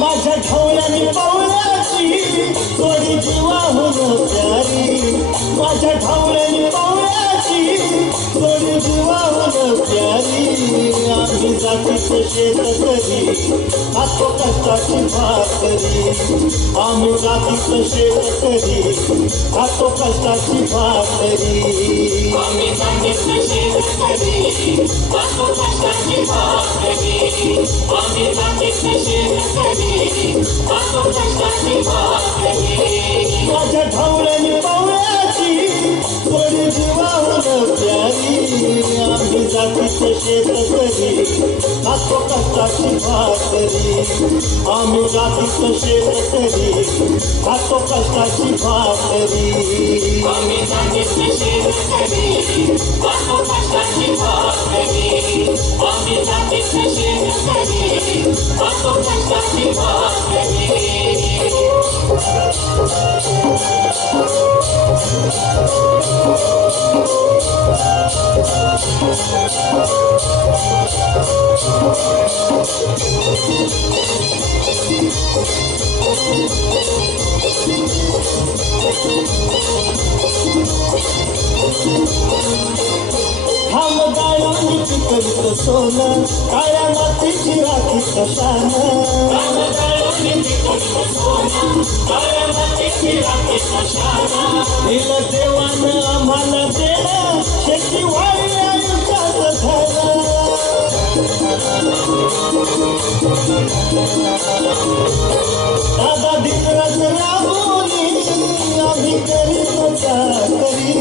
माझ्या ढवळ्याने पावलाची थोडी जीवाहून प्यारी माझ्या ढवळ्याने पावलाची थोडी जीवाहून प्यारी आम्ही जातीचं शेतकरी खातो कष्टाची भाकरी आम्ही जातीचं शेतकरी खातो कष्टाची भाकरी आम्ही जातीचं शेतकरी खातो कष्टाची भाकरी आम्ही जातीचं शेतकरी खातो कष्टाची भाकरी माझ्या ढवळ्याने पावलाची थोडी जीवाहून प्यारी आम्ही जातीचं शेतकरी खातो कष्टाची भाकरी आम्ही जातीचं शेतकरी खातो कष्टाची भाकरी आम्ही जातीचं शेतकरी खातो कष्टाची भाकरी आम्ही जातीचं शेतकरी खातो कष्टाची भाकरी हम गाळून पिकवित सोनं काळ्या मातीची राखी कशान दिलं देवानं आम्हाला देणं शेती वाढी आयुष्यात झालं दादा दिवस राबवली आम्ही करीत चाकरी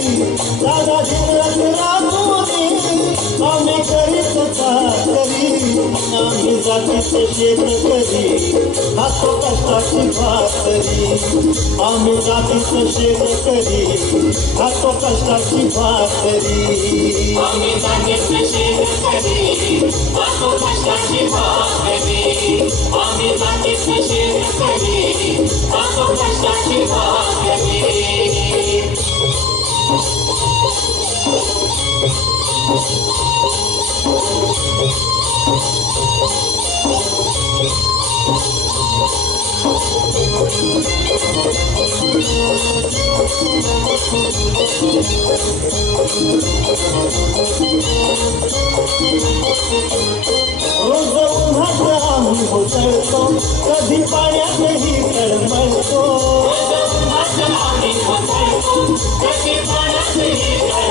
दादा दिवस राबवली आम्ही करीत चाकरी आम्ही जातीचं शेतकरी खातो कष्टाची भाकरी आम्ही जातीचं शेतकरी खातो कष्टाची भाकरी आम्ही जातीचं शेतकरी खातो कष्टाची भाकरी आम्ही जातीचं शेतकरी खातो कष्टाची भाकरी रोज उन्हात आम्ही होतळतो कधी पाण्यातही तळमळतो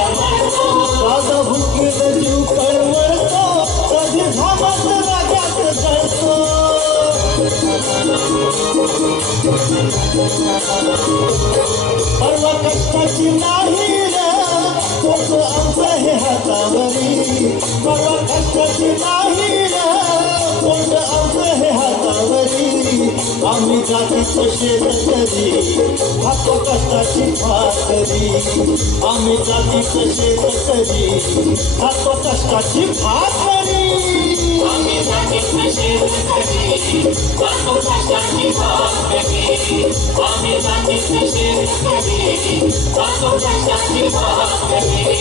दादा भुकेला जीव कळवळतो कधी घामात रागात जळतो परवा कष्टाची नाही पोट आमचं हे हातावरी परवा कष्टाची नाही पोट आमचं हे हातावरी आम्ही जातीचं शेतकरी खातो कष्टाची भाकरी आम्ही जातीचं शेतकरी खातो कष्टाची भाकरी आम्ही जातीचं शेतकरी खातो कष्टाची भाकरी आम्ही जातीचं शेतकरी खातो कष्टाची भाकरी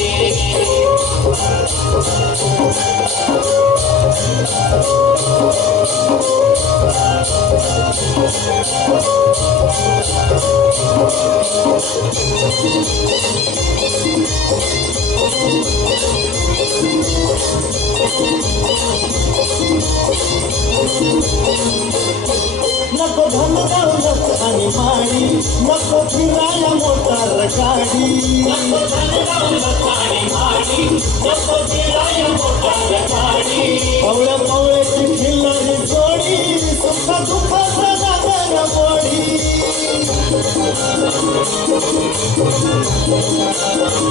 नको धन दौलत आणि माडी नको फिराया मोटार गाडी नको धन दौलत आणि माडी नको फिराया मोटार गाडी पवळ्या पवळ्याची खिल्लारी जोडी सुख दुःखाचा नागर मोडी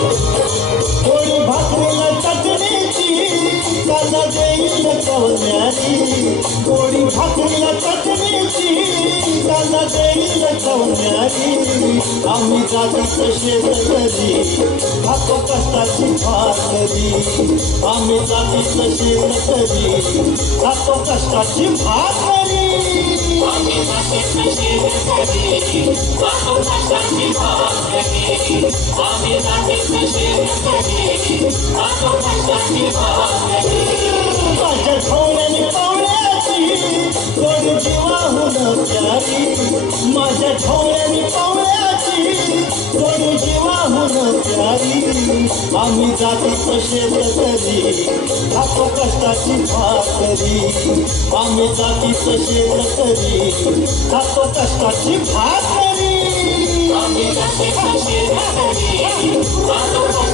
थोडी भाकरीला चटणीची कांदा देईल कवल्याची थोडी भाकरीला चटणीची कांदा देईल कवल्याची आम्ही जातीचं शेतकरी खातो कष्टाची भाकरी आम्ही जातीचं शेतकरी खातो कष्टाची भाकरी आम्ही जातीचं शेतकरी खातो कष्टाची भाकरी आम्ही जातीचं शेतकरी खातो कष्टाची भाकरी माझ्या ढोण्याने पावण्याची गोड जीवाहून प्यारी माझ्या ढोण्याने पावण्याची गोड जीवाहून प्यारी आम्ही जातीचं शेतकरी खातो कष्टाची भाकरी आम्ही जातीचं शेतकरी खातो कष्टाची भाकरी आम्ही जातीचं शेतकरी खातो